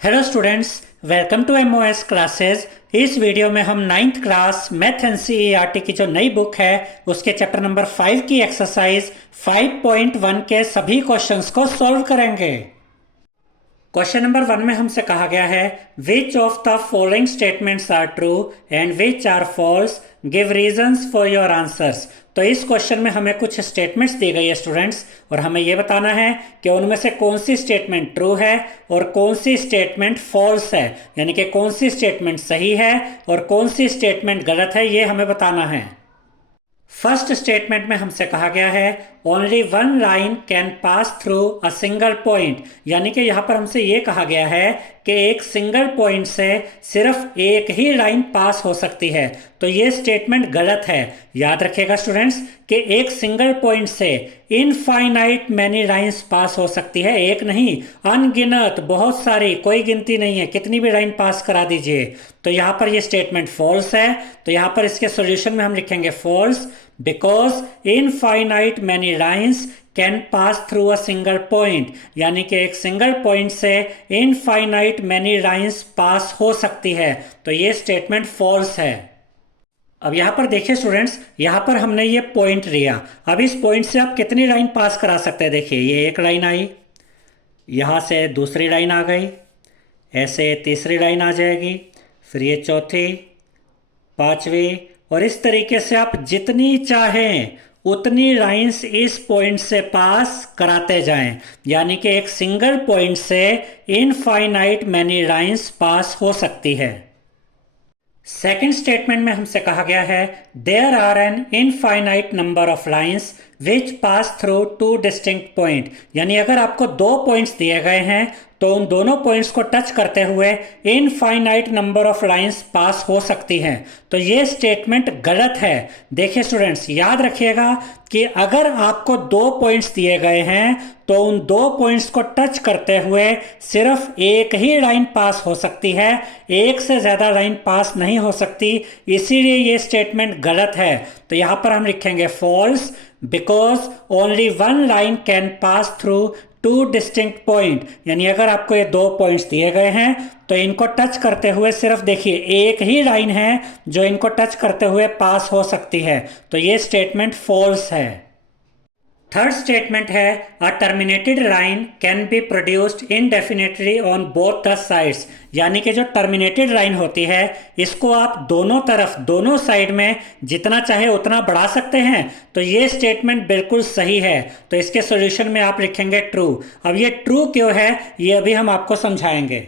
Hello students, welcome to MOS classes. इस video में हम नाइन्थ क्लास मैथ एनसीईआरटी की जो नई बुक है उसके चैप्टर नंबर 5 की एक्सरसाइज 5.1 के सभी क्वेश्चंस को सॉल्व करेंगे। क्वेश्चन नंबर 1 में हमसे कहा गया है which of the following statements are true and which are false, give reasons for your answers. तो इस क्वेश्चन में हमें कुछ स्टेटमेंट्स दी गई है स्टूडेंट्स, और हमें यह बताना है कि उनमें से कौन सी स्टेटमेंट ट्रू है और कौन सी स्टेटमेंट फॉल्स है, यानी कि कौन सी स्टेटमेंट सही है और कौन सी स्टेटमेंट गलत है, ये हमें बताना है। फर्स्ट स्टेटमेंट में हमसे कहा गया है only one line can pass through a single point, यानी कि यहां पर हमसे यह कहा गया है कि एक सिंगल पॉइंट से सिर्फ एक ही लाइन पास हो सकती है। तो ये स्टेटमेंट गलत है। याद रखिएगा स्टूडेंट्स कि एक सिंगल पॉइंट से इनफाइनाइट मैनी लाइंस पास हो सकती है, एक नहीं अनगिनत, बहुत सारी, कोई गिनती नहीं है, कितनी भी लाइन पास करा दीजिए। तो यहां पर ये स्टेटमेंट फॉल्स है। तो यहां पर इसके सॉल्यूशन में हम लिखेंगे false because infinite many lines can pass through a single point, यानी कि एक सिंगल पॉइंट से इनफाइनाइट मैनी लाइंस पास हो सकती है। तो ये स्टेटमेंट फॉल्स है। अब यहां पर देखिए स्टूडेंट्स, यहां पर हमने ये पॉइंट लिया। अब इस पॉइंट से आप कितनी लाइन पास करा सकते हैं? देखिए ये एक लाइन आई, यहां से दूसरी लाइन आ गई, ऐसे तीसरी लाइन आ जाएगी, फिर ये चौथी, पांचवी, और इस तरीके से आप जितनी चाहें उतनी लाइंस इस पॉइंट से पास कराते जाएं, यानी कि एक सिंगल पॉइंट से इनफाइनाइट मैनी लाइंस पास हो सकती है। सेकेंड स्टेटमेंट में हमसे कहा गया है there are an infinite number of lines which pass through two distinct point, यानी अगर आपको दो पॉइंट्स दिए गए हैं तो उन दोनों पॉइंट्स को टच करते हुए infinite number of lines pass हो सकती हैं। तो ये स्टेटमेंट गलत है। देखिए स्टूडेंट्स, याद रखिएगा कि अगर आपको दो पॉइंट्स दिए गए हैं तो उन दो पॉइंट्स को टच करते हुए सिर्फ एक ही लाइन पास हो सकती है, एक से ज्यादा लाइन पास नहीं हो सकती, इसीलिए ये स्टेटमेंट गलत है। तो यहां पर हम लिखेंगे false because only one line can pass through two distinct point, यानी अगर आपको ये दो पॉइंट्स दिए गए हैं तो इनको टच करते हुए सिर्फ देखिए एक ही लाइन है जो इनको टच करते हुए पास हो सकती है। तो ये स्टेटमेंट फॉल्स है। थर्ड स्टेटमेंट है a terminated line can be produced indefinitely on both the sides, यानी कि जो टर्मिनेटेड लाइन होती है इसको आप दोनों तरफ, दोनों साइड में जितना चाहे उतना बढ़ा सकते हैं। तो ये स्टेटमेंट बिल्कुल सही है। तो इसके सॉल्यूशन में आप लिखेंगे ट्रू। अब ये ट्रू क्यों है ये अभी हम आपको समझाएंगे।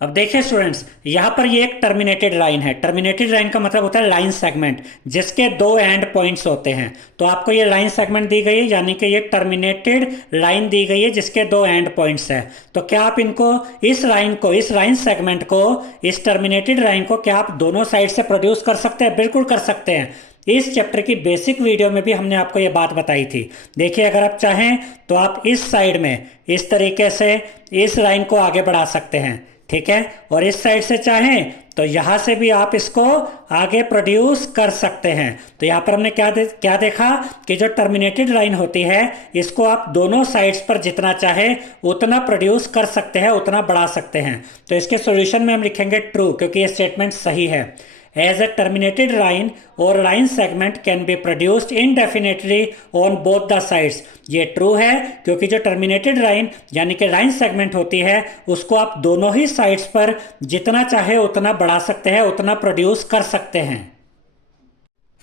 अब देखिए स्टूडेंट्स, यहां पर ये एक टर्मिनेटेड लाइन है। टर्मिनेटेड लाइन का मतलब होता है लाइन सेगमेंट जिसके दो एंड पॉइंट्स होते हैं। तो आपको ये लाइन सेगमेंट दी गई है, यानी कि ये टर्मिनेटेड लाइन दी गई है जिसके दो एंड पॉइंट्स है। तो क्या आप इनको, इस लाइन को, इस लाइन सेगमेंट को, इस टर्मिनेटेड लाइन को क्या आप दोनों साइड से प्रोड्यूस कर सकते हैं? बिल्कुल कर सकते हैं। इस चैप्टर की बेसिक वीडियो में भी हमने आपको ये बात बताई थी। देखिए अगर आप चाहें तो आप इस साइड में इस तरीके से इस लाइन को आगे बढ़ा सकते हैं, ठीक है, और इस साइड से चाहें तो यहां से भी आप इसको आगे प्रोड्यूस कर सकते हैं। तो यहां पर हमने क्या देखा कि जो टर्मिनेटेड लाइन होती है इसको आप दोनों साइड्स पर जितना चाहे उतना प्रोड्यूस कर सकते हैं, उतना बढ़ा सकते हैं। तो इसके सॉल्यूशन में हम लिखेंगे ट्रू, क्योंकि ये स्टेटमेंट सही है। एज ए टर्मिनेटेड लाइन और line segment can be produced indefinitely on both the sides, ये ट्रू है क्योंकि जो टर्मिनेटेड लाइन यानी कि लाइन सेगमेंट होती है उसको आप दोनों ही साइड्स पर जितना चाहे उतना बढ़ा सकते हैं, उतना प्रोड्यूस कर सकते हैं।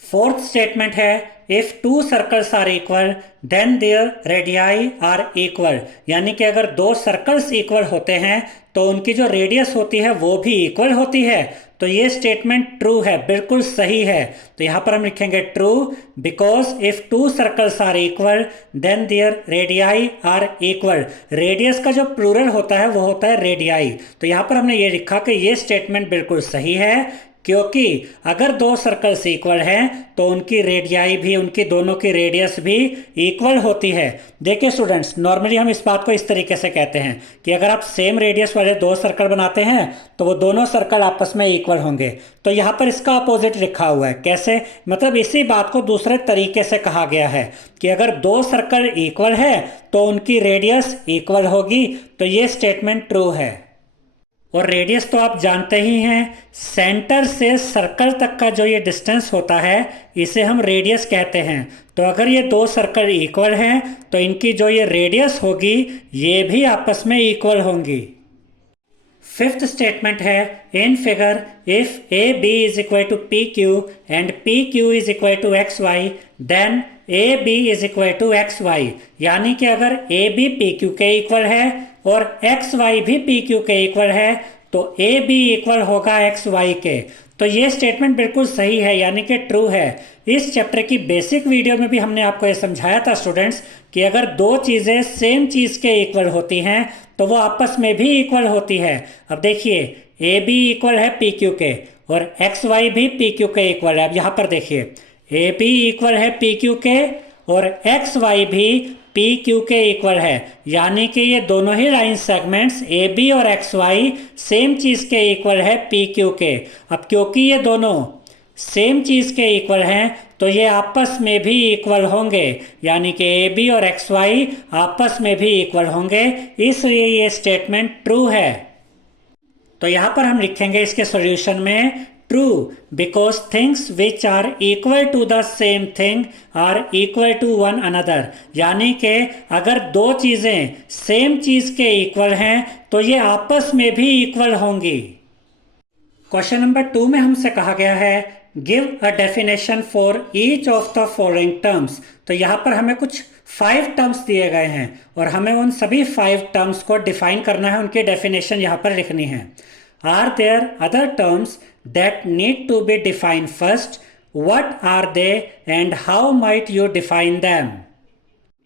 फोर्थ स्टेटमेंट है if two circles are equal then their radii are equal, यानी कि अगर दो सर्कल्स इक्वल होते हैं तो उनकी जो रेडियस होती है वो भी इक्वल होती है। तो ये स्टेटमेंट ट्रू है, बिल्कुल सही है। तो यहां पर हम लिखेंगे true because if two circles are equal then their radii are equal. Radius का जो प्लूरल होता है वो होता है रेडियाई। तो यहां पर हमने ये लिखा कि ये स्टेटमेंट बिल्कुल सही है क्योंकि अगर दो सर्कल्स इक्वल हैं तो उनकी रेडियाई भी, उनकी दोनों की रेडियस भी इक्वल होती है। देखिए स्टूडेंट्स, नॉर्मली हम इस बात को इस तरीके से कहते हैं कि अगर आप सेम रेडियस वाले दो सर्कल बनाते हैं तो वो दोनों सर्कल आपस में इक्वल होंगे। तो यहाँ पर इसका अपोजिट लिखा हुआ है। कैसे? मतलब इसी बात को दूसरे तरीके से कहा गया है कि अगर दो सर्कल इक्वल है तो उनकी रेडियस इक्वल होगी। तो ये स्टेटमेंट ट्रू है। और रेडियस तो आप जानते ही हैं, सेंटर से सर्कल तक का जो ये डिस्टेंस होता है इसे हम रेडियस कहते हैं। तो अगर ये दो सर्कल इक्वल हैं तो इनकी जो ये रेडियस होगी ये भी आपस में इक्वल होंगी। फिफ्थ स्टेटमेंट है, in figure if A B is equal to P Q and P Q is equal to X Y then A B is equal to X Y. यानी कि अगर ए बी पी क्यू के equal है और X Y भी P Q के equal है तो ए बी इक्वल होगा एक्स वाई के। तो ये स्टेटमेंट बिल्कुल सही है, यानी कि ट्रू है। इस चैप्टर की बेसिक वीडियो में भी हमने आपको ये समझाया था स्टूडेंट्स कि अगर दो चीज़ें सेम चीज़ के इक्वल होती हैं तो वो आपस में भी इक्वल होती है। अब देखिए, ए बी इक्वल है पी क्यू के और एक्स वाई भी पी क्यू के इक्वल है। अब यहाँ पर देखिए, ए बी इक्वल है पी क्यू के और एक्स वाई भी पी क्यू के इक्वल है, यानी कि ये दोनों ही लाइन सेगमेंट्स ए बी और एक्स वाई सेम चीज़ के इक्वल है पी क्यू के। अब क्योंकि ये दोनों सेम चीज़ के इक्वल हैं तो ये आपस में भी इक्वल होंगे, यानी कि ए बी और एक्स वाई आपस में भी इक्वल होंगे, इसलिए ये स्टेटमेंट ट्रू है। तो यहाँ पर हम लिखेंगे इसके सॉल्यूशन में true because things which are equal to the same thing are equal to one another. यानी कि अगर दो चीज़ें सेम चीज़ के इक्वल हैं तो ये आपस में भी इक्वल होंगी। क्वेश्चन नंबर 2 में हमसे कहा गया है give a definition for each of the following terms. तो यहाँ पर हमें कुछ 5 टर्म्स दिए गए हैं और हमें उन सभी 5 टर्म्स को डिफाइन करना है, उनकी डेफिनेशन यहाँ पर लिखनी है। Are there other terms that need to be define first, what are they and how might you define them.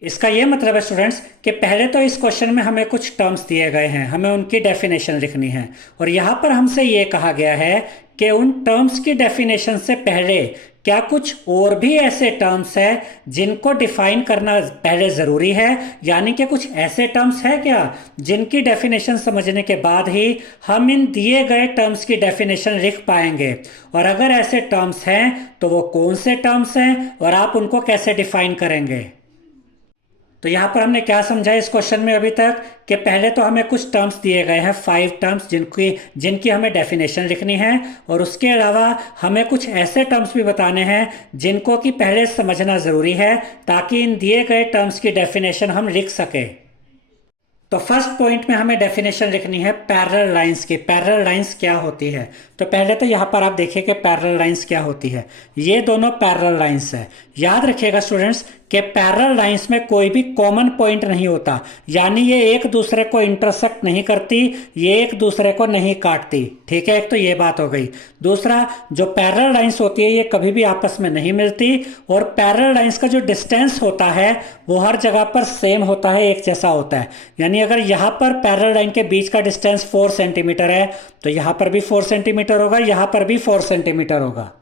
इसका यह मतलब है स्टूडेंट्स कि पहले तो इस क्वेश्चन में हमें कुछ टर्म्स दिए गए हैं, हमें उनकी डेफिनेशन लिखनी है और यहाँ पर हमसे ये कहा गया है कि उन टर्म्स की डेफिनेशन से पहले क्या कुछ और भी ऐसे टर्म्स हैं जिनको डिफाइन करना पहले ज़रूरी है, यानी कि कुछ ऐसे टर्म्स हैं क्या जिनकी डेफिनेशन समझने के बाद ही हम इन दिए गए टर्म्स की डेफिनेशन लिख पाएंगे। और अगर ऐसे टर्म्स हैं तो वो कौन से टर्म्स हैं और आप उनको कैसे डिफाइन करेंगे। तो यहाँ पर हमने क्या समझा इस क्वेश्चन में अभी तक कि पहले तो हमें कुछ टर्म्स दिए गए हैं, 5 टर्म्स जिनकी हमें डेफिनेशन लिखनी है और उसके अलावा हमें कुछ ऐसे टर्म्स भी बताने हैं जिनको कि पहले समझना ज़रूरी है ताकि इन दिए गए टर्म्स की डेफिनेशन हम लिख सकें। तो फर्स्ट पॉइंट में हमें डेफिनेशन लिखनी है पैरेलल लाइंस की। पैरेलल लाइंस क्या होती है, तो पहले तो यहाँ पर आप देखिए कि पैरेलल लाइंस क्या होती है। ये दोनों पैरेलल लाइंस है। याद रखिएगा स्टूडेंट्स कि पैरेलल लाइंस में कोई भी कॉमन पॉइंट नहीं होता, यानी ये एक दूसरे को इंटरसेक्ट नहीं करती, ये एक दूसरे को नहीं काटती। ठीक है, एक तो ये बात हो गई। दूसरा, जो पैरेलल लाइंस होती है ये कभी भी आपस में नहीं मिलती और पैरेलल लाइंस का जो डिस्टेंस होता है वो हर जगह पर सेम होता है, एक जैसा होता है। यानी अगर यहाँ पर पैरेलल लाइन के बीच का डिस्टेंस 4 सेंटीमीटर है तो यहाँ पर भी 4 सेंटीमीटर होगा, यहाँ पर भी 4 सेंटीमीटर होगा।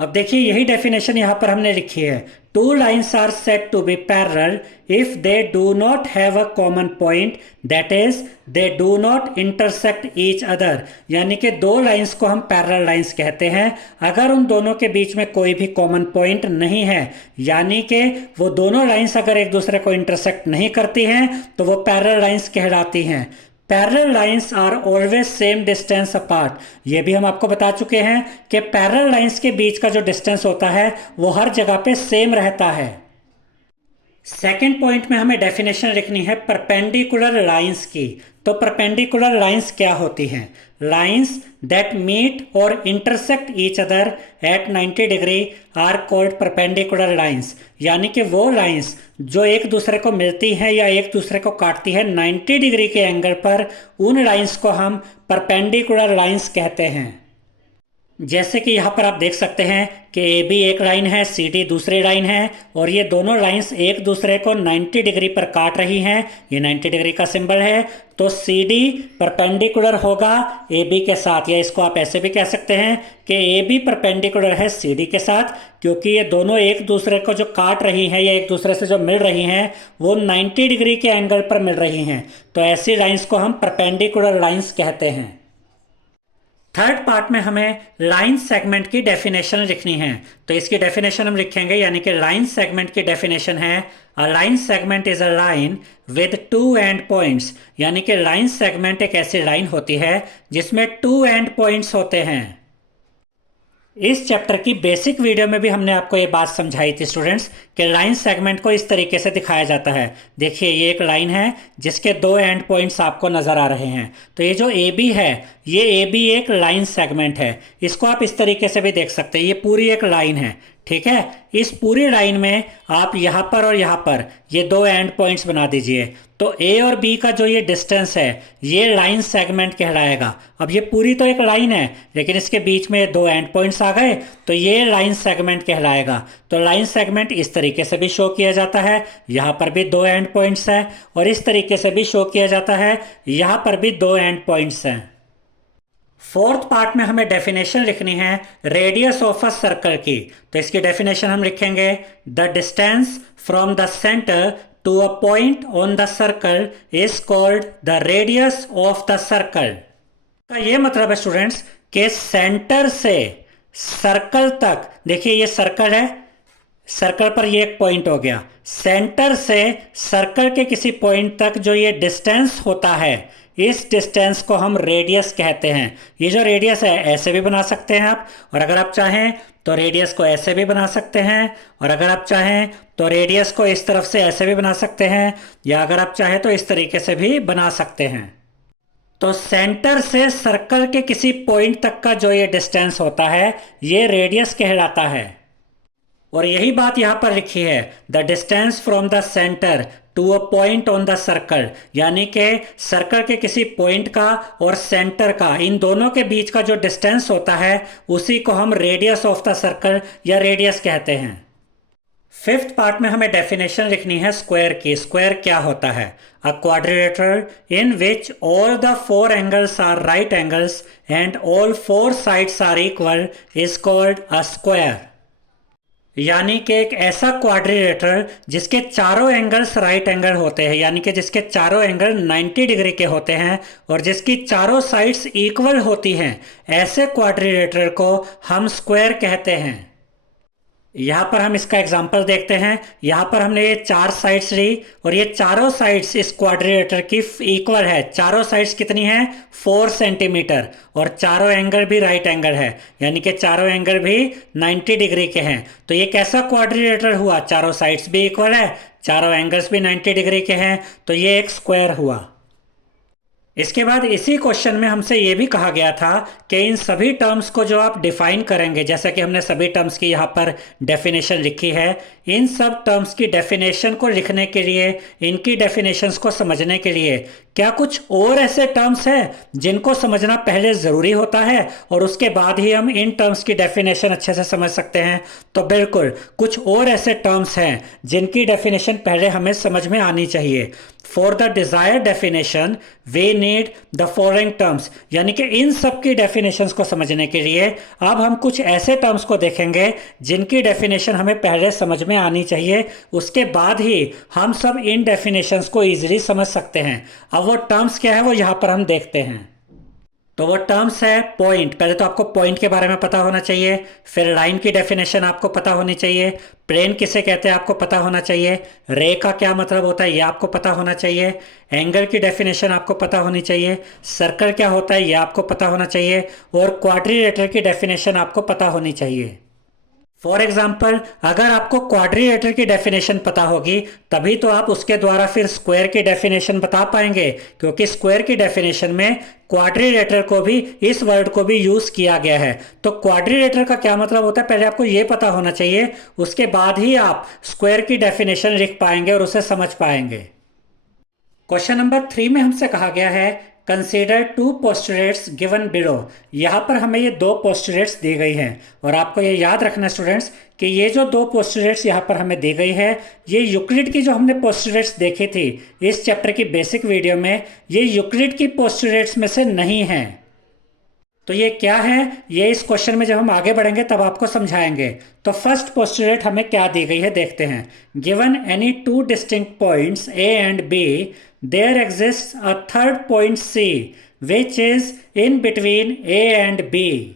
अब देखिए यही डेफिनेशन यहाँ पर हमने लिखी है, two lines are said to be parallel if they do not have a common point, that is they do not intersect each other. यानी कि दो लाइन्स को हम पैरेलल लाइन्स कहते हैं अगर उन दोनों के बीच में कोई भी कॉमन पॉइंट नहीं है, यानी कि वो दोनों लाइन्स अगर एक दूसरे को इंटरसेक्ट नहीं करती हैं तो वो पैरेलल लाइन्स कहलाती हैं। Parallel lines are always same distance apart. ये भी हम आपको बता चुके हैं कि पैरेलल लाइंस के बीच का जो डिस्टेंस होता है वो हर जगह पे सेम रहता है। सेकेंड पॉइंट में हमें डेफिनेशन लिखनी है परपेंडिकुलर लाइंस की। तो परपेंडिकुलर लाइंस क्या होती हैं? लाइंस दैट मीट और intersect each other at 90 degree are called perpendicular lines. यानी कि वो लाइंस जो एक दूसरे को मिलती हैं या एक दूसरे को काटती है 90 डिग्री के एंगल पर, उन लाइंस को हम परपेंडिकुलर लाइंस कहते हैं। जैसे कि यहाँ पर आप देख सकते हैं कि ए बी एक लाइन है, सी डी दूसरी लाइन है और ये दोनों लाइंस एक दूसरे को 90 डिग्री पर काट रही हैं। ये 90 डिग्री का सिंबल है, तो सी डी परपेंडिकुलर होगा ए बी के साथ, या इसको आप ऐसे भी कह सकते हैं कि ए बी परपेंडिकुलर है सी डी के साथ, क्योंकि ये दोनों एक दूसरे को जो काट रही हैं या एक दूसरे से जो मिल रही हैं वो 90 डिग्री के एंगल पर मिल रही हैं। तो ऐसी लाइंस को हम परपेंडिकुलर लाइंस कहते हैं। थर्ड पार्ट में हमें लाइन सेगमेंट की डेफिनेशन लिखनी है। तो इसकी डेफिनेशन हम लिखेंगे, यानी कि लाइन सेगमेंट की डेफिनेशन है a line segment is a line with two and points, यानी कि लाइन सेगमेंट एक ऐसी लाइन होती है जिसमें टू एंड पॉइंट्स होते हैं। इस चैप्टर की बेसिक वीडियो में भी हमने आपको ये बात समझाई थी स्टूडेंट्स कि लाइन सेगमेंट को इस तरीके से दिखाया जाता है। देखिए ये एक लाइन है जिसके दो एंड पॉइंट्स आपको नजर आ रहे हैं। तो ये जो ए बी है, ये ए बी एक लाइन सेगमेंट है। इसको आप इस तरीके से भी देख सकते हैं, ये पूरी एक लाइन है। ठीक है, इस पूरी लाइन में आप यहाँ पर और यहाँ पर ये दो एंड पॉइंट्स बना दीजिए। तो ए और बी का जो ये डिस्टेंस है ये लाइन सेगमेंट कहलाएगा। अब ये पूरी तो एक लाइन है लेकिन इसके बीच में दो एंड पॉइंट्स आ गए तो ये लाइन सेगमेंट कहलाएगा। तो लाइन सेगमेंट इस तरीके से भी शो किया जाता है, यहाँ पर भी दो एंड पॉइंट्स हैं, और इस तरीके से भी शो किया जाता है, यहाँ पर भी दो एंड पॉइंट्स हैं। फोर्थ पार्ट में हमें डेफिनेशन लिखनी है रेडियस ऑफ अ सर्कल की। तो इसकी डेफिनेशन हम लिखेंगे the distance from the centre to a point on the circle is called the radius of the circle. का ये मतलब है स्टूडेंट्स कि सेंटर से सर्कल तक, देखिए ये सर्कल है, सर्कल पर ये एक पॉइंट हो गया, सेंटर से सर्कल के किसी पॉइंट तक जो ये डिस्टेंस होता है इस डिस्टेंस को हम रेडियस कहते हैं। ये जो रेडियस है ऐसे भी बना सकते हैं आप, और अगर आप चाहें तो रेडियस को ऐसे भी बना सकते हैं, और अगर आप चाहें तो रेडियस को इस तरफ से ऐसे भी बना सकते हैं, या अगर आप चाहें तो इस तरीके से भी बना सकते हैं। तो सेंटर से सर्कल के किसी पॉइंट तक का जो ये डिस्टेंस होता है ये रेडियस कहलाता है। और यही बात यहां पर लिखी है, the distance from the centre to a point on the circle, यानी कि सर्कल के किसी पॉइंट का और सेंटर का, इन दोनों के बीच का जो डिस्टेंस होता है उसी को हम रेडियस ऑफ द सर्कल या रेडियस कहते हैं। फिफ्थ पार्ट में हमें डेफिनेशन लिखनी है स्क्वायर की। स्क्वायर क्या होता है? A quadrilateral in which all the four angles are right angles and all four sides are equal is called a square. यानी कि एक ऐसा क्वाड्रिलेटरल जिसके चारों एंगल्स राइट एंगल होते हैं, यानी कि जिसके चारों एंगल 90 डिग्री के होते हैं और जिसकी चारों साइड्स इक्वल होती हैं, ऐसे क्वाड्रिलेटरल को हम स्क्वायर कहते हैं। यहां पर हम इसका एग्जाम्पल देखते हैं। यहां पर हमने ये चार साइड्स ली और ये चारों साइड्स इस क्वाड्रिलेटर की इक्वल है। चारों साइड्स कितनी है? 4 सेंटीमीटर, और चारों एंगल भी राइट एंगल है, यानी कि चारों एंगल भी 90 डिग्री के हैं। तो ये कैसा क्वाड्रिलेटर हुआ? चारों साइड्स भी इक्वल है, चारों एंगल्स भी 90 डिग्री के हैं, तो ये एक स्क्वायर हुआ। इसके बाद इसी क्वेश्चन में हमसे ये भी कहा गया था कि इन सभी टर्म्स को जो आप डिफाइन करेंगे, जैसा कि हमने सभी टर्म्स की यहाँ पर डेफिनेशन लिखी है, इन सब टर्म्स की डेफिनेशन को लिखने के लिए, इनकी डेफिनेशंस को समझने के लिए क्या कुछ और ऐसे टर्म्स हैं जिनको समझना पहले ज़रूरी होता है और उसके बाद ही हम इन टर्म्स की डेफिनेशन अच्छे से समझ सकते हैं? तो बिल्कुल कुछ और ऐसे टर्म्स हैं जिनकी डेफिनेशन पहले हमें समझ में आनी चाहिए। For the desired definition we need the following terms, यानी कि इन सब की डेफिनेशंस को समझने के लिए अब हम कुछ ऐसे टर्म्स को देखेंगे जिनकी डेफिनेशन हमें पहले समझ में आनी चाहिए, उसके बाद ही हम सब इन डेफिनेशंस को इजीली समझ सकते हैं। अब वो टर्म्स क्या है वो यहां पर हम देखते हैं। तो वो टर्म्स है पॉइंट। पहले तो आपको पॉइंट के बारे में पता होना चाहिए, फिर लाइन की डेफिनेशन आपको पता होनी चाहिए, प्लेन किसे कहते हैं आपको पता होना चाहिए, रे का क्या मतलब होता है ये आपको पता होना चाहिए, एंगल की डेफिनेशन आपको पता होनी चाहिए, सर्कल क्या होता है ये आपको पता होना चाहिए, और क्वाड्रिलेटर की डेफिनेशन आपको पता होनी चाहिए। फॉर एग्जाम्पल अगर आपको क्वाड्रिलेटर की डेफिनेशन पता होगी तभी तो आप उसके द्वारा फिर स्क्वायर की डेफिनेशन बता पाएंगे, क्योंकि स्क्वायर की डेफिनेशन में क्वाड्रिलेटर को भी, इस वर्ड को भी यूज किया गया है। तो क्वाड्रिलेटर का क्या मतलब होता है पहले आपको यह पता होना चाहिए, उसके बाद ही आप स्क्वायर की डेफिनेशन लिख पाएंगे और उसे समझ पाएंगे। क्वेश्चन नंबर 3 में हमसे कहा गया है consider two postulates given below. यहाँ पर हमें ये दो पोस्टुलेट्स दी गई हैं और आपको ये याद रखना स्टूडेंट्स कि ये जो दो पोस्टुलेट्स यहाँ पर हमें दी गई है ये यूक्लिड की जो हमने पोस्टुलेट्स देखी थी इस चैप्टर की बेसिक वीडियो में, ये यूक्लिड की पोस्टुलेट्स में से नहीं है। तो ये क्या है ये इस क्वेश्चन में जब हम आगे बढ़ेंगे तब आपको समझाएंगे। तो फर्स्ट पोस्टुलेट हमें क्या दी गई है देखते हैं। Given any two distinct points A and B, there exists a third point C which is in between A and B.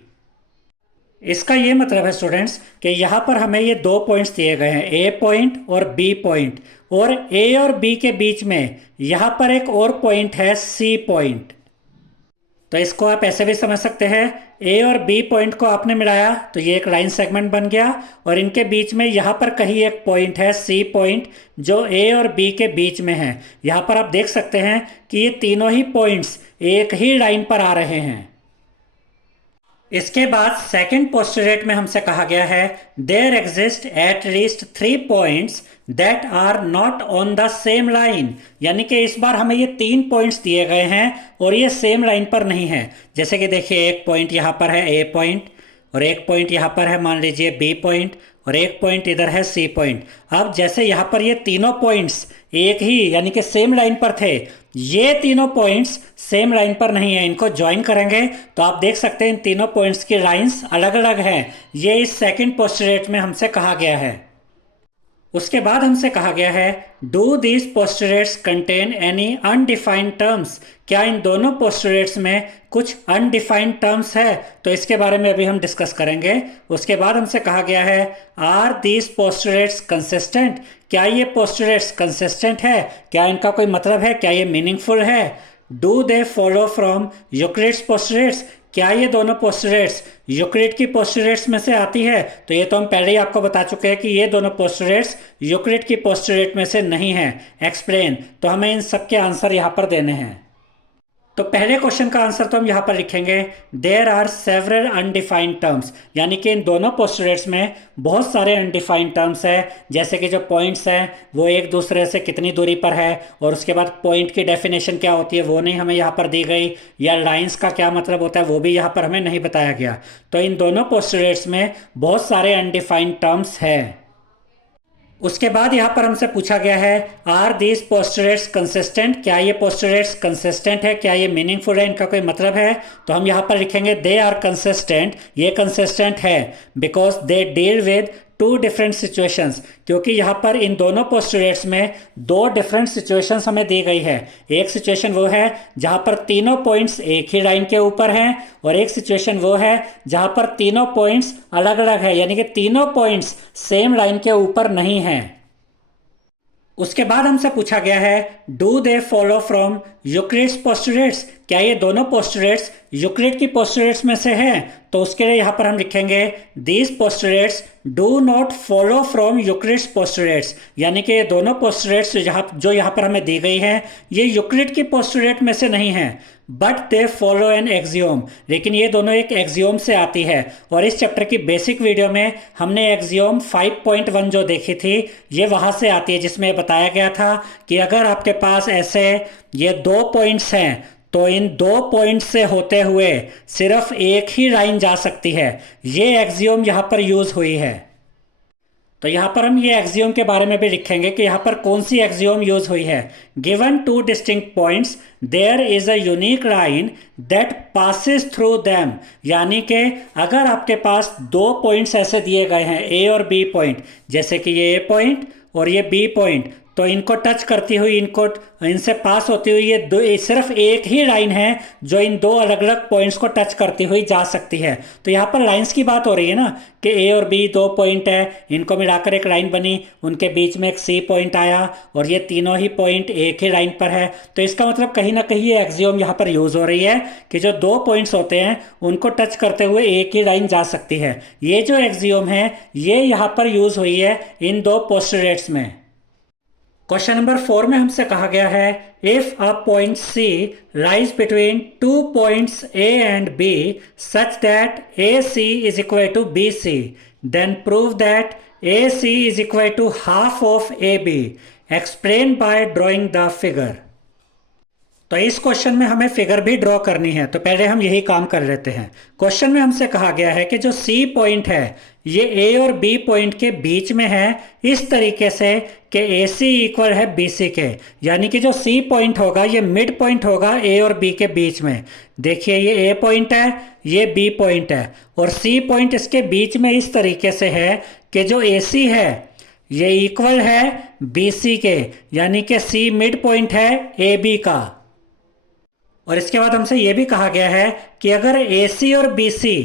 इसका ये मतलब है स्टूडेंट्स कि यहाँ पर हमें ये दो पॉइंट्स दिए गए हैं, ए पॉइंट और बी पॉइंट, और ए और बी के बीच में यहाँ पर एक और पॉइंट है सी पॉइंट। तो इसको आप ऐसे भी समझ सकते हैं, ए और बी पॉइंट को आपने मिलाया तो ये एक लाइन सेगमेंट बन गया, और इनके बीच में यहाँ पर कहीं एक पॉइंट है सी पॉइंट जो ए और बी के बीच में है। यहाँ पर आप देख सकते हैं कि ये तीनों ही पॉइंट्स एक ही लाइन पर आ रहे हैं। इसके बाद सेकंड पोस्टुलेट में हमसे कहा गया है there exist at least 3 points that are not on the same line, यानी कि इस बार हमें ये 3 पॉइंट्स दिए गए हैं और ये सेम लाइन पर नहीं है। जैसे कि देखिए एक पॉइंट यहाँ पर है ए पॉइंट, और एक पॉइंट यहाँ पर है मान लीजिए बी पॉइंट, और एक पॉइंट इधर है सी पॉइंट। अब जैसे यहाँ पर ये तीनों पॉइंट्स एक ही यानी कि सेम लाइन पर थे, ये तीनों पॉइंट्स सेम लाइन पर नहीं है, इनको ज्वाइन करेंगे तो आप देख सकते हैं इन तीनों पॉइंट्स की लाइंस अलग अलग हैं। ये इस सेकंड पोस्टुलेट में हमसे कहा गया है। उसके बाद हमसे कहा गया है do these postulates contain any undefined terms, क्या इन दोनों पोस्टुलेट्स में कुछ अनडिफाइंड टर्म्स है, तो इसके बारे में अभी हम डिस्कस करेंगे। उसके बाद हमसे कहा गया है आर दीज पोस्टुलेट्स कंसिस्टेंट, क्या ये पोस्टुलेट्स कंसिस्टेंट है, क्या इनका कोई मतलब है, क्या ये मीनिंगफुल है। Do they follow from Euclid's postulates, क्या ये दोनों पोस्टुलेट्स यूक्लिड की पोस्टुलेट्स में से आती है, तो ये तो हम पहले ही आपको बता चुके हैं कि ये दोनों पोस्टुलेट्स यूक्लिड की पोस्टुलेट में से नहीं है। एक्सप्लेन, तो हमें इन सब के आंसर यहाँ पर देने हैं। तो पहले क्वेश्चन का आंसर तो हम यहाँ पर लिखेंगे there are several undefined terms, यानी कि इन दोनों पोस्टुलेट्स में बहुत सारे अनडिफाइंड टर्म्स है। जैसे कि जो पॉइंट्स हैं वो एक दूसरे से कितनी दूरी पर है, और उसके बाद पॉइंट की डेफिनेशन क्या होती है वो नहीं हमें यहाँ पर दी गई, या लाइंस का क्या मतलब होता है वो भी यहाँ पर हमें नहीं बताया गया। तो इन दोनों पोस्टुलेट्स में बहुत सारे अनडिफाइंड टर्म्स है। उसके बाद यहाँ पर हमसे पूछा गया है आर दीज पोस्टुलेट्स कंसिस्टेंट, क्या ये पोस्टुलेट्स कंसिस्टेंट है, क्या ये मीनिंगफुल है, इनका कोई मतलब है, तो हम यहाँ पर लिखेंगे दे आर कंसिस्टेंट, ये कंसिस्टेंट है because they deal with 2 different situations, क्योंकि यहाँ पर इन दोनों पोस्टुलेट्स में 2 डिफरेंट सिचुएशंस हमें दी गई है। एक सिचुएशन वो है जहाँ पर तीनों पॉइंट्स एक ही लाइन के ऊपर हैं, और एक सिचुएशन वो है जहाँ पर तीनों पॉइंट्स अलग अलग है, यानी कि तीनों पॉइंट्स सेम लाइन के ऊपर नहीं हैं। उसके बाद हमसे पूछा गया है do they follow from Euclid's postulates, क्या ये दोनों पोस्टुलेट्स यूक्लिड की पोस्टुलेट्स में से हैं, तो उसके लिए यहाँ पर हम लिखेंगे these postulates do not follow from Euclid's postulates, यानी कि ये दोनों पोस्टुलेट्स जो यहाँ पर हमें दी गई हैं ये यूक्लिड की पोस्टुलेट में से नहीं है, but they follow an axiom, लेकिन ये दोनों एक एक्सियोम से आती है। और इस चैप्टर की बेसिक वीडियो में हमने एक्सियोम 5.1 जो देखी थी ये वहाँ से आती है, जिसमें बताया गया था कि अगर आपके पास ऐसे ये 2 पॉइंट्स हैं तो इन 2 पॉइंट्स से होते हुए सिर्फ एक ही लाइन जा सकती है। ये एक्सियोम यहाँ पर यूज हुई है। तो यहाँ पर हम ये एक्सियोम के बारे में भी लिखेंगे कि यहाँ पर कौन सी एक्सियोम यूज हुई है। Given 2 distinct points there is a unique line that passes through them, यानी कि अगर आपके पास 2 पॉइंट्स ऐसे दिए गए हैं ए और बी पॉइंट, जैसे कि ये ए पॉइंट और ये बी पॉइंट, तो इनको टच करती हुई इनसे पास होती हुई ये सिर्फ एक ही लाइन है जो इन 2 अलग अलग पॉइंट्स को टच करती हुई जा सकती है। तो यहाँ पर लाइंस की बात हो रही है ना कि ए और बी 2 पॉइंट है, इनको मिलाकर एक लाइन बनी, उनके बीच में एक सी पॉइंट आया और ये तीनों ही पॉइंट एक ही लाइन पर है। तो इसका मतलब कहीं ना कहीं ये एक्सियोम यहाँ पर यूज हो रही है कि जो 2 पॉइंट्स होते हैं उनको टच करते हुए एक ही लाइन जा सकती है। ये जो एक्सियोम है ये यहाँ पर यूज हुई है इन 2 पोस्टुलेट्स में। क्वेश्चन नंबर 4 में हमसे कहा गया है if a point C lies between 2 points A and B such that AC is equal to BC, then prove that AC is equal to half of AB. Explain by drawing the figure. तो इस question में हमें figure भी draw करनी है, तो पहले हम यही काम कर लेते हैं। क्वेश्चन में हमसे कहा गया है कि जो सी पॉइंट है ये ए और बी पॉइंट के बीच में है इस तरीके से कि ए सी इक्वल है बी सी के, यानी कि जो सी पॉइंट होगा ये मिड पॉइंट होगा ए और बी के बीच में। देखिए ये ए पॉइंट है ये बी पॉइंट है और सी पॉइंट इसके बीच में इस तरीके से है कि जो ए सी है ये इक्वल है बी सी के, यानी कि सी मिड पॉइंट है ए बी का। और इसके बाद हमसे ये भी कहा गया है कि अगर AC और BC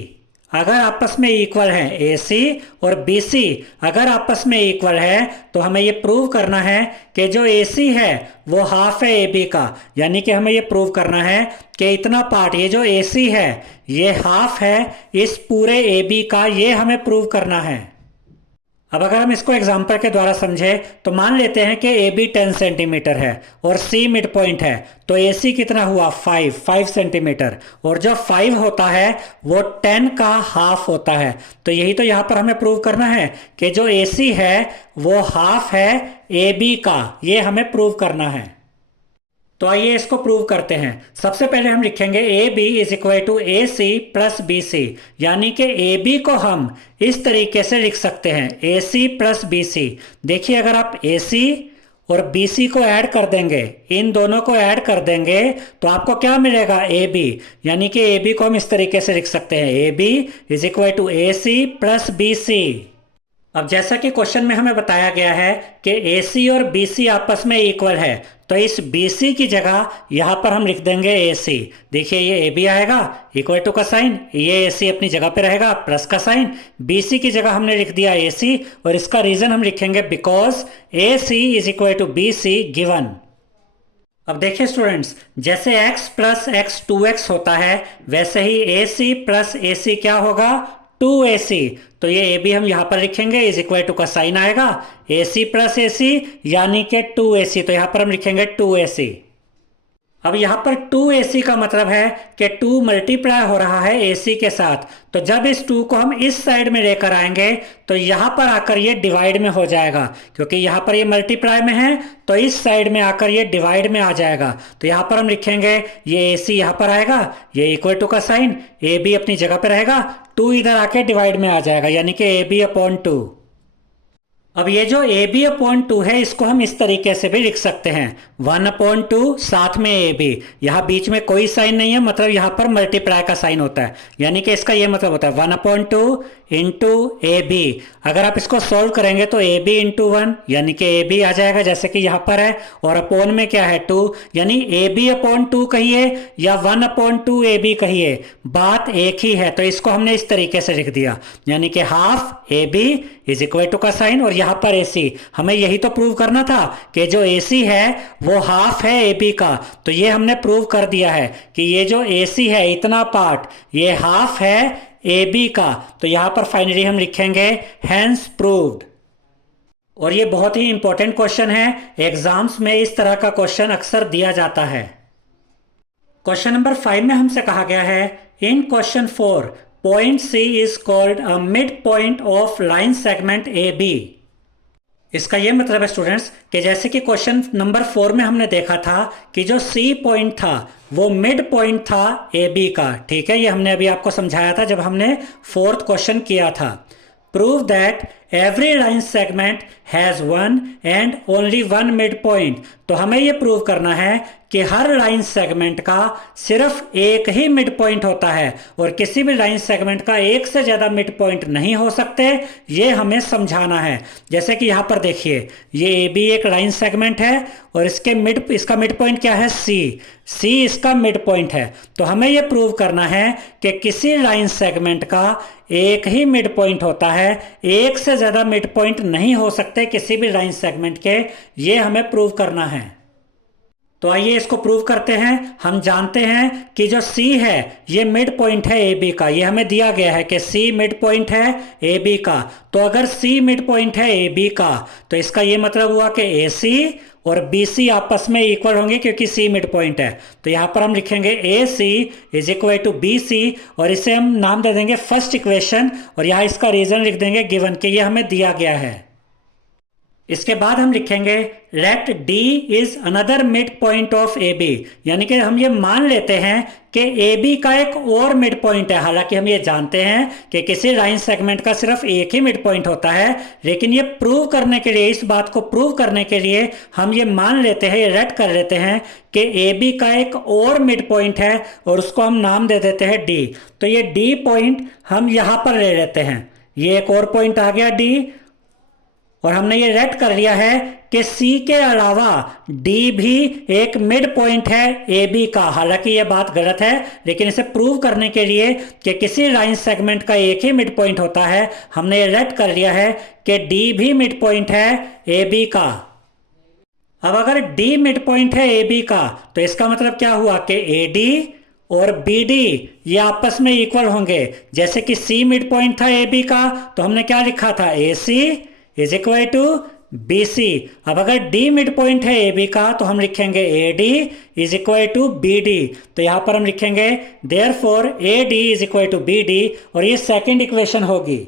अगर आपस में इक्वल है, AC और BC अगर आपस में इक्वल है, तो हमें ये प्रूव करना है कि जो AC है वो हाफ है AB का। यानी कि हमें ये प्रूव करना है कि इतना पार्ट, ये जो AC है ये हाफ है इस पूरे AB का, ये हमें प्रूव करना है। अब अगर हम इसको एग्जाम्पल के द्वारा समझें तो मान लेते हैं कि AB 10 सेंटीमीटर है और C मिड पॉइंट है, तो AC कितना हुआ 5 सेंटीमीटर, और जो 5 होता है वो 10 का हाफ होता है। तो यही तो यहाँ पर हमें प्रूव करना है कि जो AC है वो हाफ है AB का, ये हमें प्रूव करना है। तो आइए इसको प्रूव करते हैं। सबसे पहले हम लिखेंगे AB is equal to AC plus BC, यानी कि AB को हम इस तरीके से लिख सकते हैं AC प्लस BC। देखिए अगर आप AC और BC को ऐड कर देंगे, इन दोनों को ऐड कर देंगे, तो आपको क्या मिलेगा AB, यानी कि AB को हम इस तरीके से लिख सकते हैं AB is equal to AC plus BC। अब जैसा कि क्वेश्चन में हमें बताया गया है कि AC और BC आपस में इक्वल है, तो इस BC की जगह यहां पर हम लिख देंगे AC। देखिए ये AB आएगा इक्वल टू का साइन, ये AC अपनी जगह पे रहेगा प्लस का साइन, BC की जगह हमने लिख दिया AC, और इसका रीजन हम लिखेंगे because AC is equal to BC given. अब देखिए स्टूडेंट्स, जैसे x प्लस x 2x होता है, वैसे ही AC प्लस AC क्या होगा 2AC। तो ये AB हम यहां पर लिखेंगे इज इक्वल टू का साइन आएगा AC प्लस AC यानी कि 2AC, तो यहां पर हम लिखेंगे 2AC। अब यहां पर 2AC का मतलब है कि 2 मल्टीप्लाई हो रहा है AC के साथ, तो जब इस 2 को हम इस साइड में लेकर आएंगे तो यहां पर आकर ये डिवाइड में हो जाएगा, क्योंकि यहां पर ये मल्टीप्लाई में है तो इस साइड में आकर ये डिवाइड में आ जाएगा। तो यहां पर हम लिखेंगे ये AC यहां पर आएगा, ये इक्वल टू का साइन, AB अपनी जगह पर रहेगा, 2 इधर आके डिवाइड में आ जाएगा, यानी कि AB अपॉन 2। अब ये जो AB अपॉन 2 है इसको हम इस तरीके से भी लिख सकते हैं 1 अपॉन 2 साथ में AB, यहाँ बीच में कोई साइन नहीं है, मतलब यहाँ पर मल्टीप्लाई का साइन होता है, यानी कि इसका ये मतलब होता है 1 अपॉन 2 इंटू AB। अगर आप इसको सॉल्व करेंगे तो AB इंटू 1 यानी कि AB आ जाएगा जैसे कि यहाँ पर है, और अपॉन में क्या है 2, यानी AB अपॉन 2 कहिए या 1 अपॉन 2 AB कहिए, बात एक ही है। तो इसको हमने इस तरीके से लिख दिया, यानी कि half AB is equal to का साइन और यहाँ पर AC। हमें यही तो प्रूव करना था कि जो AC है वो हाफ है AB का, तो ये हमने प्रूव कर दिया है कि ये जो AC है इतना पार्ट ये हाफ है AB का। तो यहां पर फाइनली हम लिखेंगे हैंस प्रूव्ड। और ये बहुत ही इंपॉर्टेंट क्वेश्चन है, एग्जाम्स में इस तरह का क्वेश्चन अक्सर दिया जाता है। क्वेश्चन नंबर 5 में हमसे कहा गया है in question 4 point C is called a mid point of line segment AB। इसका यह मतलब है स्टूडेंट्स कि जैसे कि क्वेश्चन नंबर 4 में हमने देखा था कि जो C पॉइंट था वो मिड पॉइंट था AB का, ठीक है, ये हमने अभी आपको समझाया था जब हमने 4th क्वेश्चन किया था। Prove that every line segment has one and only one mid point. तो हमें यह प्रूव करना है कि हर लाइन सेगमेंट का सिर्फ एक ही मिड पॉइंट होता है और किसी भी लाइन सेगमेंट का एक से ज्यादा मिड पॉइंट नहीं हो सकते, ये हमें समझाना है। जैसे कि यहां पर देखिए ये AB एक लाइन सेगमेंट है और इसका मिड पॉइंट क्या है C इसका मिड पॉइंट है। तो हमें यह प्रूव करना है कि किसी लाइन सेगमेंट का एक ही मिड पॉइंट होता है, एक से ज्यादा मिड पॉइंट नहीं हो सकते किसी भी लाइन सेगमेंट के, ये हमें प्रूव करना है। तो आइए इसको प्रूव करते हैं। हम जानते हैं कि जो C है ये मिड पॉइंट है AB का, ये हमें दिया गया है कि C मिड पॉइंट है AB का। तो अगर C मिड पॉइंट है AB का तो इसका ये मतलब हुआ कि AC और BC आपस में इक्वल होंगे क्योंकि C मिड पॉइंट है। तो यहां पर हम लिखेंगे AC is equal to BC और इसे हम नाम दे देंगे फर्स्ट इक्वेशन और यहां इसका रीजन लिख देंगे गिवन कि ये हमें दिया गया है। इसके बाद हम लिखेंगे let D is another mid point of AB, यानी कि हम ये मान लेते हैं कि AB का एक और मिड पॉइंट है। हालांकि हम ये जानते हैं कि किसी लाइन सेगमेंट का सिर्फ एक ही मिड पॉइंट होता है, लेकिन ये प्रूव करने के लिए, इस बात को प्रूव करने के लिए हम ये मान लेते हैं, ये लेट कर लेते हैं कि AB का एक और मिड पॉइंट है और उसको हम नाम दे देते हैं D। तो ये D पॉइंट हम यहां पर ले लेते हैं, ये एक और पॉइंट आ गया D, और हमने ये रेड कर लिया है कि सी के अलावा डी भी एक मिड पॉइंट है ए बी का। हालांकि ये बात गलत है, लेकिन इसे प्रूव करने के लिए कि किसी लाइन सेगमेंट का एक ही मिड पॉइंट होता है, हमने ये रेड कर लिया है कि डी भी मिड पॉइंट है ए बी का। अब अगर डी मिड पॉइंट है ए बी का तो इसका मतलब क्या हुआ कि ए डी और बी डी ये आपस में इक्वल होंगे। जैसे कि सी मिड पॉइंट था ए बी का तो हमने क्या लिखा था, A C is equal to B C. अब अगर डी मिड पॉइंट है ए बी का तो हम लिखेंगे A D is equal to B D. तो यहां पर हम लिखेंगे therefore A D is equal to B D, और ये सेकंड इक्वेशन होगी।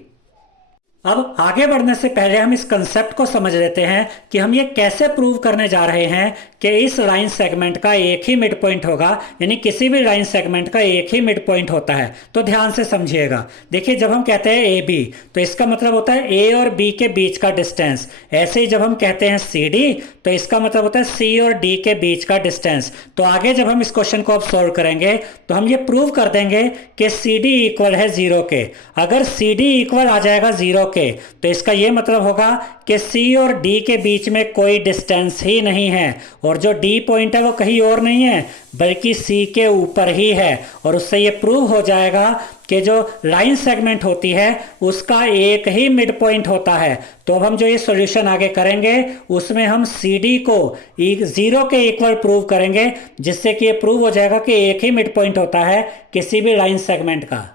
अब आगे बढ़ने से पहले हम इस कंसेप्ट को समझ लेते हैं कि हम ये कैसे प्रूव करने जा रहे हैं कि इस लाइन सेगमेंट का एक ही मिड पॉइंट होगा, यानी किसी भी लाइन सेगमेंट का एक ही मिड पॉइंट होता है। तो ध्यान से समझिएगा। देखिए, जब हम कहते हैं ए बी तो इसका मतलब होता है ए और बी के बीच का डिस्टेंस। ऐसे ही जब हम कहते हैं सी डी तो इसका मतलब होता है सी और डी के बीच का डिस्टेंस। तो आगे जब हम इस क्वेश्चन को अब सॉल्व करेंगे तो हम ये प्रूव कर देंगे कि सी डी इक्वल है जीरो के। अगर सी डी इक्वल आ जाएगा जीरो के तो इसका यह मतलब होगा कि C और D के बीच में कोई डिस्टेंस ही नहीं है, और जो D पॉइंट है वो कहीं और नहीं है बल्कि C के ऊपर ही है। और उससे ये प्रूव हो जाएगा कि जो लाइन सेगमेंट होती है उसका एक ही मिड पॉइंट होता है। तो अब हम जो ये सॉल्यूशन आगे करेंगे उसमें हम CD को जीरो के इक्वल प्रूव करेंगे, जिससे कि ये प्रूव हो जाएगा कि एक ही मिड पॉइंट होता है किसी भी लाइन सेगमेंट का।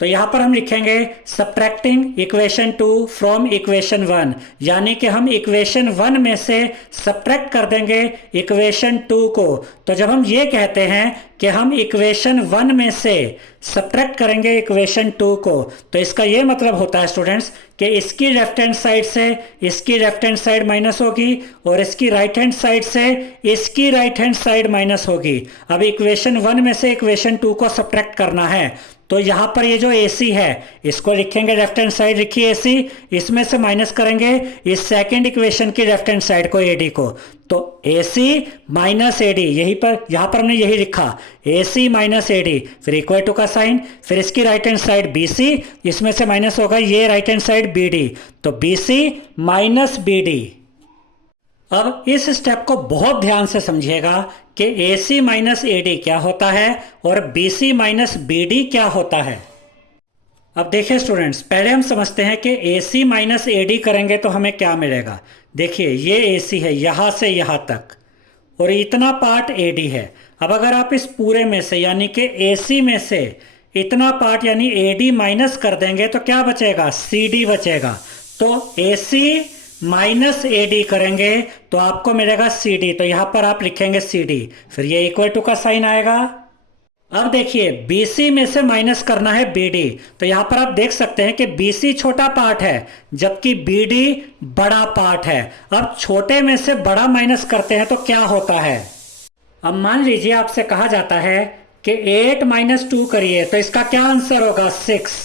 तो यहां पर हम लिखेंगे सब्ट्रैक्टिंग इक्वेशन 2 फ्रॉम इक्वेशन 1, यानी कि हम इक्वेशन 1 में से सब्ट्रैक्ट कर देंगे इक्वेशन 2 को। तो जब हम ये कहते हैं कि हम इक्वेशन 1 में से सब्ट्रैक्ट करेंगे इक्वेशन 2 को, तो इसका ये मतलब होता है स्टूडेंट्स कि इसकी लेफ्ट हैंड साइड से इसकी लेफ्ट हैंड साइड माइनस होगी और इसकी राइट हैंड साइड से इसकी राइट हैंड साइड माइनस होगी। अब इक्वेशन 1 में से इक्वेशन 2 को सब्ट्रैक्ट करना है, तो यहां पर ये जो AC है इसको लिखेंगे लेफ्ट हैंड साइड लिखिए AC, इसमें से माइनस करेंगे इस सेकंड इक्वेशन की लेफ्ट हैंड साइड को AD को। तो AC माइनस AD, यहां पर हमने यही लिखा AC माइनस AD, फिर इक्वल टू का साइन, फिर इसकी राइट हैंड साइड BC, इसमें से माइनस होगा ये राइट हैंड साइड BD, तो BC माइनस BD। अब इस स्टेप को बहुत ध्यान से समझिएगा कि AC माइनस AD क्या होता है और BC माइनस BD क्या होता है। अब देखिए स्टूडेंट्स, पहले हम समझते हैं कि AC माइनस AD करेंगे तो हमें क्या मिलेगा। देखिए, ये AC है यहां से यहां तक और इतना पार्ट AD है। अब अगर आप इस पूरे में से यानी कि AC में से इतना पार्ट यानी AD माइनस कर देंगे तो क्या बचेगा, CD बचेगा। तो AC माइनस AD करेंगे तो आपको मिलेगा CD, तो यहां पर आप लिखेंगे CD, फिर ये इक्वल टू का साइन आएगा। अब देखिए, BC में से माइनस करना है BD, तो यहां पर आप देख सकते हैं कि BC छोटा पार्ट है जबकि BD बड़ा पार्ट है। अब छोटे में से बड़ा माइनस करते हैं तो क्या होता है। अब मान लीजिए आपसे कहा जाता है कि 8 माइनस 2 करिए, तो इसका क्या आंसर होगा, 6।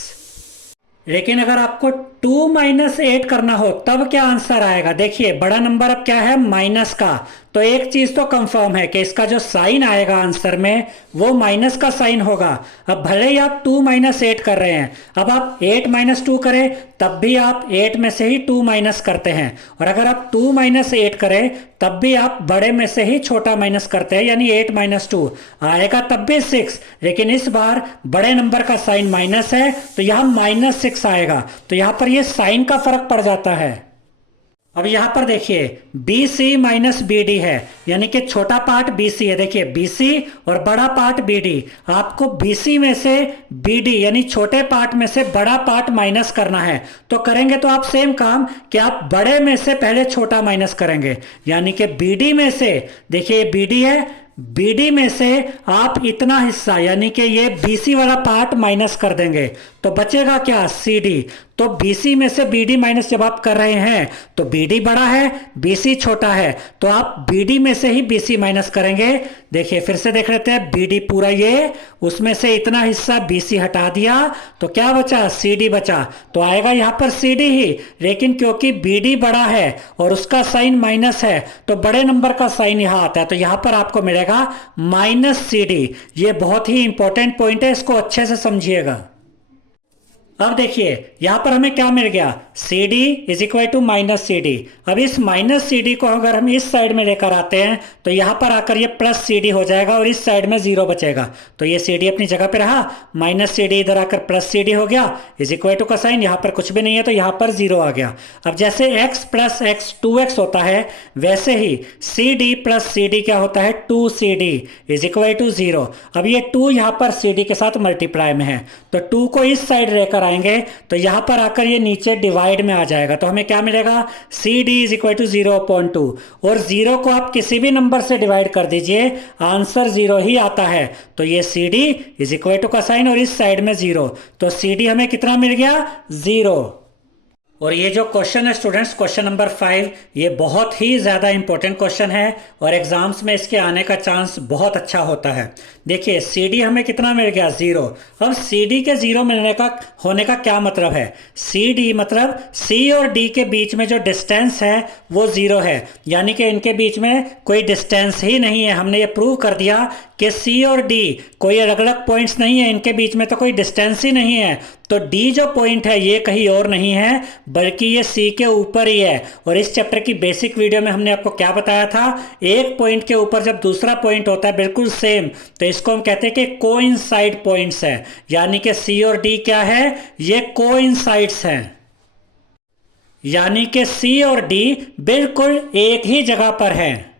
लेकिन अगर आपको 2 माइनस 8 करना हो तब क्या आंसर आएगा। देखिए, बड़ा नंबर अब क्या है, माइनस का। तो एक चीज तो कंफर्म है कि इसका जो साइन आएगा आंसर में वो माइनस का साइन होगा। अब भले ही आप 2 माइनस 8 कर रहे हैं, अब आप 8 माइनस 2 करें तब भी आप 8 में से ही 2 माइनस करते हैं, और अगर आप 2 माइनस 8 करें तब भी आप बड़े में से ही छोटा माइनस करते हैं, यानी 8 माइनस 2 आएगा तब भी 6। लेकिन इस बार बड़े नंबर का साइन माइनस है तो यहां माइनस 6 आएगा, तो यहां पर यह साइन का फर्क पड़ जाता है। अब यहां पर देखिए BC माइनस BD है, यानी कि छोटा पार्ट BC है। देखिए BC और बड़ा पार्ट BD, आपको BC में से BD यानी छोटे पार्ट में से बड़ा पार्ट माइनस करना है। तो करेंगे तो आप सेम काम कि आप बड़े में से पहले छोटा माइनस करेंगे, यानी कि BD में से, देखिए BD है, BD में से आप इतना हिस्सा यानी कि ये BC वाला पार्ट माइनस कर देंगे तो बचेगा क्या, CD। तो BC में से BD माइनस जब आप कर रहे हैं तो BD बड़ा है BC छोटा है, तो आप BD में से ही BC माइनस करेंगे। देखिए फिर से देख लेते हैं, BD पूरा ये, उसमें से इतना हिस्सा BC हटा दिया तो क्या बचा, CD बचा। तो आएगा यहां पर CD ही, लेकिन क्योंकि BD बड़ा है और उसका साइन माइनस है तो बड़े नंबर का साइन यहां आता है, तो यहां पर आपको मिलेगा माइनस CD। ये बहुत ही इंपॉर्टेंट पॉइंट है, इसको अच्छे से समझिएगा। अब देखिए यहां पर हमें क्या मिल गया, C D is equal to minus C D. अब इस माइनस सी डी को अगर हम इस साइड में लेकर आते हैं तो यहां पर आकर ये प्लस सी डी हो जाएगा और इस साइड में जीरो बचेगा। तो ये सी डी अपनी जगह पे रहा, माइनस सी डी इधर आकर प्लस सी डी हो गया, इज इक्वल टू का साइन यहाँ पर कुछ भी नहीं है तो यहाँ पर जीरो आ गया। अब जैसे x प्लस एक्स 2x होता है, वैसे ही C D plus C D क्या होता है, 2cd is equal to zero. अब ये 2 यहाँ पर सी डी के साथ मल्टीप्लाई में है, तो 2 को इस साइड लेकर आएंगे तो यहां पर आकर ये नीचे डिवाइड में आ जाएगा। तो हमें क्या मिलेगा, C D is equal to 0/2। और जीरो को आप किसी भी नंबर से डिवाइड कर दीजिए, आंसर जीरो ही आता है। तो ये C D is equal to का साइन और इस साइड में जीरो, तो सी डी हमें कितना मिल गया, जीरो। और ये जो क्वेश्चन है स्टूडेंट्स, क्वेश्चन नंबर 5, ये बहुत ही ज़्यादा इंपॉर्टेंट क्वेश्चन है और एग्जाम्स में इसके आने का चांस बहुत अच्छा होता है। देखिए सी डी हमें कितना मिल गया, जीरो। अब सी डी के जीरो मिलने का होने का क्या मतलब है, सी डी मतलब सी और डी के बीच में जो डिस्टेंस है वो जीरो है, यानी कि इनके बीच में कोई डिस्टेंस ही नहीं है। हमने ये प्रूव कर दिया कि सी और डी कोई अलग अलग पॉइंट्स नहीं है, इनके बीच में तो कोई डिस्टेंस ही नहीं है। तो डी जो पॉइंट है ये कहीं और नहीं है बल्कि ये सी के ऊपर ही है। और इस चैप्टर की बेसिक वीडियो में हमने आपको क्या बताया था, एक पॉइंट के ऊपर जब दूसरा पॉइंट होता है बिल्कुल सेम, तो इसको हम कहते हैं कि कोइंसाइड पॉइंट्स है। यानी कि सी और डी क्या है, ये कोइंसाइड्स हैं, यानी कि सी और डी बिल्कुल एक ही जगह पर हैं।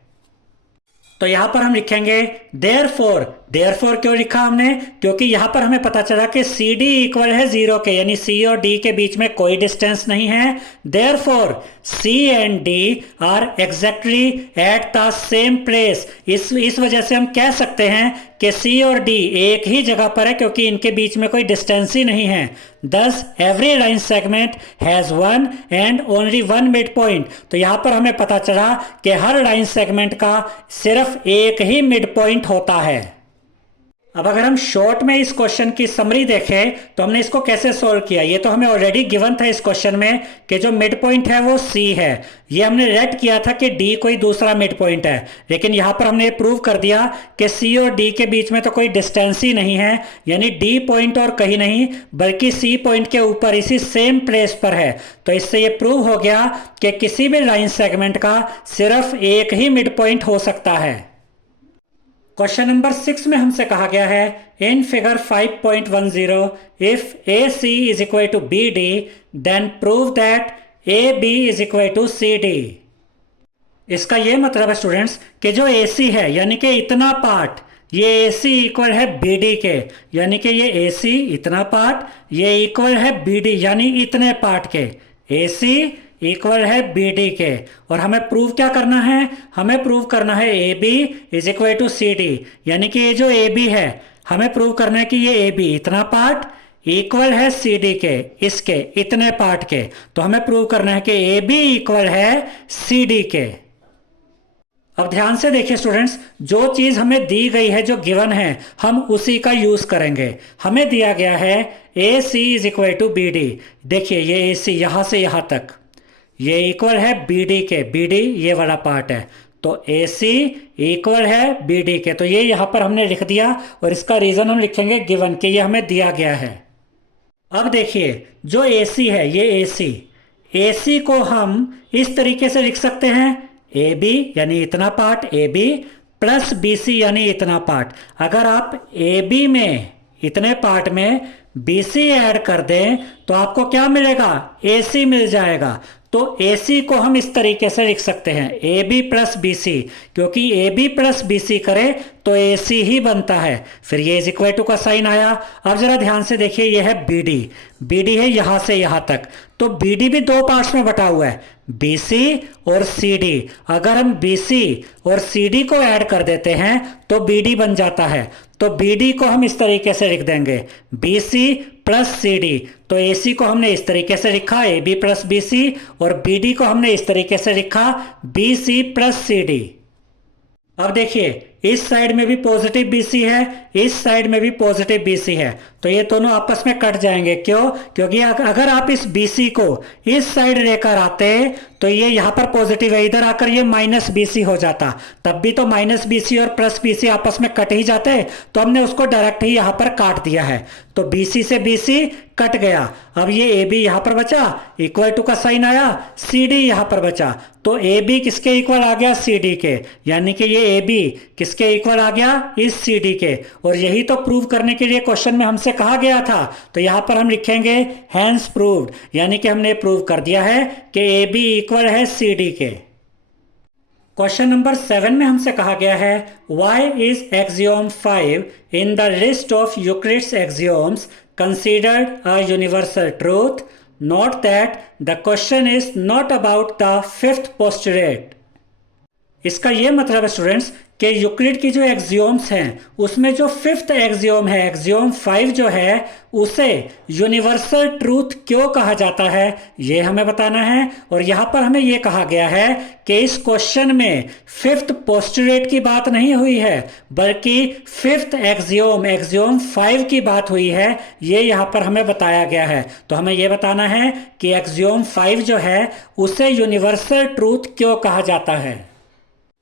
तो यहां पर हम लिखेंगे देयरफॉर। देयरफॉर क्यों लिखा हमने, क्योंकि यहां पर हमें पता चला कि सी डी इक्वल है जीरो के, यानी सी और डी के बीच में कोई डिस्टेंस नहीं है। Therefore C and D are exactly at the same place. इस वजह से हम कह सकते हैं कि सी और डी एक ही जगह पर है क्योंकि इनके बीच में कोई डिस्टेंस ही नहीं है। Thus every line segment has one and only one midpoint। तो यहां पर हमें पता चला कि हर लाइन सेगमेंट का सिर्फ एक ही मिड पॉइंट होता है। अब अगर हम शॉर्ट में इस क्वेश्चन की समरी देखें तो हमने इसको कैसे सोल्व किया, ये तो हमें ऑलरेडी गिवन था इस क्वेश्चन में कि जो मिड पॉइंट है वो सी है। ये हमने लेट किया था कि डी कोई दूसरा मिड पॉइंट है, लेकिन यहां पर हमने प्रूव कर दिया कि सी और डी के बीच में तो कोई डिस्टेंस ही नहीं है, यानी डी पॉइंट और कहीं नहीं बल्कि सी पॉइंट के ऊपर इसी सेम प्लेस पर है। तो इससे ये प्रूव हो गया कि किसी भी लाइन सेगमेंट का सिर्फ एक ही मिड पॉइंट हो सकता है। क्वेश्चन नंबर 6 में हमसे कहा गया है in figure 5.10 if A C is equal to B D then prove that A B is equal to C D. इसका यह मतलब है स्टूडेंट्स कि जो ए सी है यानी कि इतना पार्ट, ये ए सी इक्वल है बी डी के, यानी कि ये ए सी इतना पार्ट ये इक्वल है बी डी यानी इतने पार्ट के। ए सी इक्वल है बी डी के और हमें प्रूव क्या करना है, हमें प्रूव करना है A B is equal to C D, यानी कि ये जो ए बी है हमें प्रूव करना है कि ये ए बी इतना पार्ट इक्वल है सी डी के, इसके इतने पार्ट के। तो हमें प्रूव करना है कि ए बी इक्वल है सी डी के। अब ध्यान से देखिए स्टूडेंट्स, जो चीज हमें दी गई है जो गिवन है हम उसी का यूज करेंगे। हमें दिया गया है A C is equal to B D. देखिए ये ए सी यहां से यहां तक ये इक्वल है बी डी के, बी डी ये वाला पार्ट है, तो ए सी इक्वल है बी डी के। तो ये यहां पर हमने लिख दिया और इसका रीजन हम लिखेंगे गिवन कि ये हमें दिया गया है। अब देखिए जो ए सी है ये ए सी को हम इस तरीके से लिख सकते हैं ए बी यानी इतना part A B plus B C यानी इतना पार्ट। अगर आप ए बी में इतने पार्ट में बी सी ऐड कर दें तो आपको क्या मिलेगा, ए सी मिल जाएगा। तो ए सी को हम इस तरीके से लिख सकते हैं A B plus B C, क्योंकि A B plus B C करे तो ए सी ही बनता है। फिर ये इज इक्वल टू का साइन आया। अब जरा ध्यान से देखिए ये है बी डी है यहां से यहां तक, तो बी डी भी दो पार्ट्स में बटा हुआ है बी सी और सी डी। अगर हम बी सी और सी डी को ऐड कर देते हैं तो बी डी बन जाता है। तो बी डी को हम इस तरीके से लिख देंगे B C plus C D. तो ए सी को हमने इस तरीके से लिखा A B plus B C और बी डी को हमने इस तरीके से लिखा B C plus C D. अब देखिए इस साइड में भी पॉजिटिव BC है, इस साइड में भी पॉजिटिव BC है, तो ये दोनों आपस में कट जाएंगे। क्यों? क्योंकि अगर आप इस BC को इस साइड लेकर आते तो ये यहाँ पर पॉजिटिव है, इधर आकर ये माइनस BC हो जाता, तब भी तो माइनस BC और प्लस BC आपस में कट ही जाते, तो हमने उसको डायरेक्ट ही यहाँ पर काट दिया है। तो BC से BC कट गया। अब ये ए बी यहाँ पर बचा, इक्वल टू का साइन आया, सी डी यहाँ पर बचा, तो ए बी किसके इक्वल आ गया, सी डी के, यानी कि ये ए बी किसके इक्वल आ गया, इस सी डी के। और यही तो प्रूव करने के लिए क्वेश्चन में हमसे कहा गया था, तो यहाँ पर हम लिखेंगे हैंस प्रूव्ड, यानी कि हमने प्रूव कर दिया है कि ए बी इक्वल है सी डी के। क्वेश्चन नंबर 7 में हमसे कहा गया है why is axiom 5 in the list of Euclid's axioms considered a universal truth, note that the question is not about the fifth postulate. इसका यह मतलब है स्टूडेंट्स कि यूक्लिड की जो एक्सियोम्स हैं उसमें जो फिफ्थ एक्सियोम है, एक्सियोम 5 जो है, उसे यूनिवर्सल ट्रूथ क्यों कहा जाता है ये हमें बताना है। और यहां पर हमें यह कहा गया है कि इस क्वेश्चन में फिफ्थ पोस्टुलेट की बात नहीं हुई है, बल्कि फिफ्थ एक्सियोम, एक्सियोम 5 की बात हुई है, ये यहां पर हमें बताया गया है। तो हमें यह बताना है कि एक्सियोम 5 जो है उसे यूनिवर्सल ट्रूथ क्यों कहा जाता है।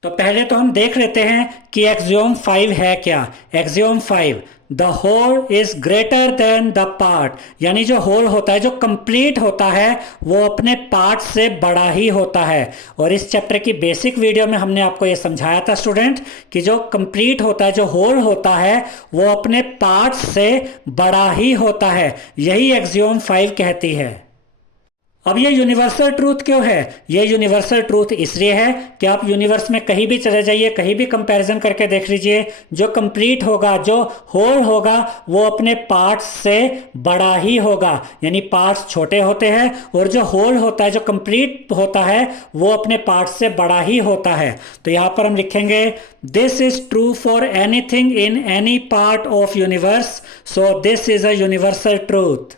तो पहले तो हम देख लेते हैं कि एक्सियोम 5 है क्या। Axiom 5, the whole is greater than the part, यानी जो होल होता है, जो कंप्लीट होता है, वो अपने पार्ट से बड़ा ही होता है। और इस चैप्टर की बेसिक वीडियो में हमने आपको ये समझाया था स्टूडेंट कि जो कंप्लीट होता है, जो होल होता है, वो अपने पार्ट से बड़ा ही होता है। यही एक्सियोम 5 कहती है। अब ये यूनिवर्सल ट्रूथ क्यों है? ये यूनिवर्सल ट्रूथ इसलिए है कि आप यूनिवर्स में कहीं भी चले जाइए, कहीं भी कंपैरिजन करके देख लीजिए, जो कंप्लीट होगा, जो होल होगा, वो अपने पार्ट्स से बड़ा ही होगा। यानी पार्ट्स छोटे होते हैं और जो होल होता है, जो कंप्लीट होता है, वो अपने पार्ट्स से बड़ा ही होता है। तो यहां पर हम लिखेंगे this is true for anything in any part of universe, so this is a universal truth.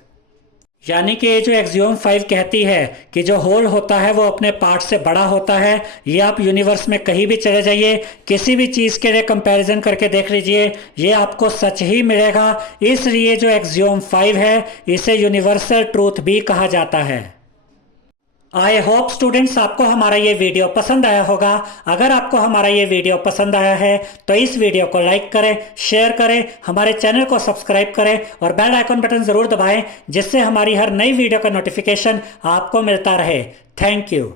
यानी कि ये जो एक्सियोम 5 कहती है कि जो होल होता है वो अपने पार्ट से बड़ा होता है, ये आप यूनिवर्स में कहीं भी चले जाइए, किसी भी चीज़ के लिए कंपैरिजन करके देख लीजिए, ये आपको सच ही मिलेगा। इसलिए जो एक्सियोम 5 है इसे यूनिवर्सल ट्रूथ भी कहा जाता है। आई होप स्टूडेंट्स आपको हमारा ये वीडियो पसंद आया होगा। अगर आपको हमारा ये वीडियो पसंद आया है तो इस वीडियो को लाइक करें, शेयर करें, हमारे चैनल को सब्सक्राइब करें और बेल आइकन बटन ज़रूर दबाएं, जिससे हमारी हर नई वीडियो का नोटिफिकेशन आपको मिलता रहे। Thank you.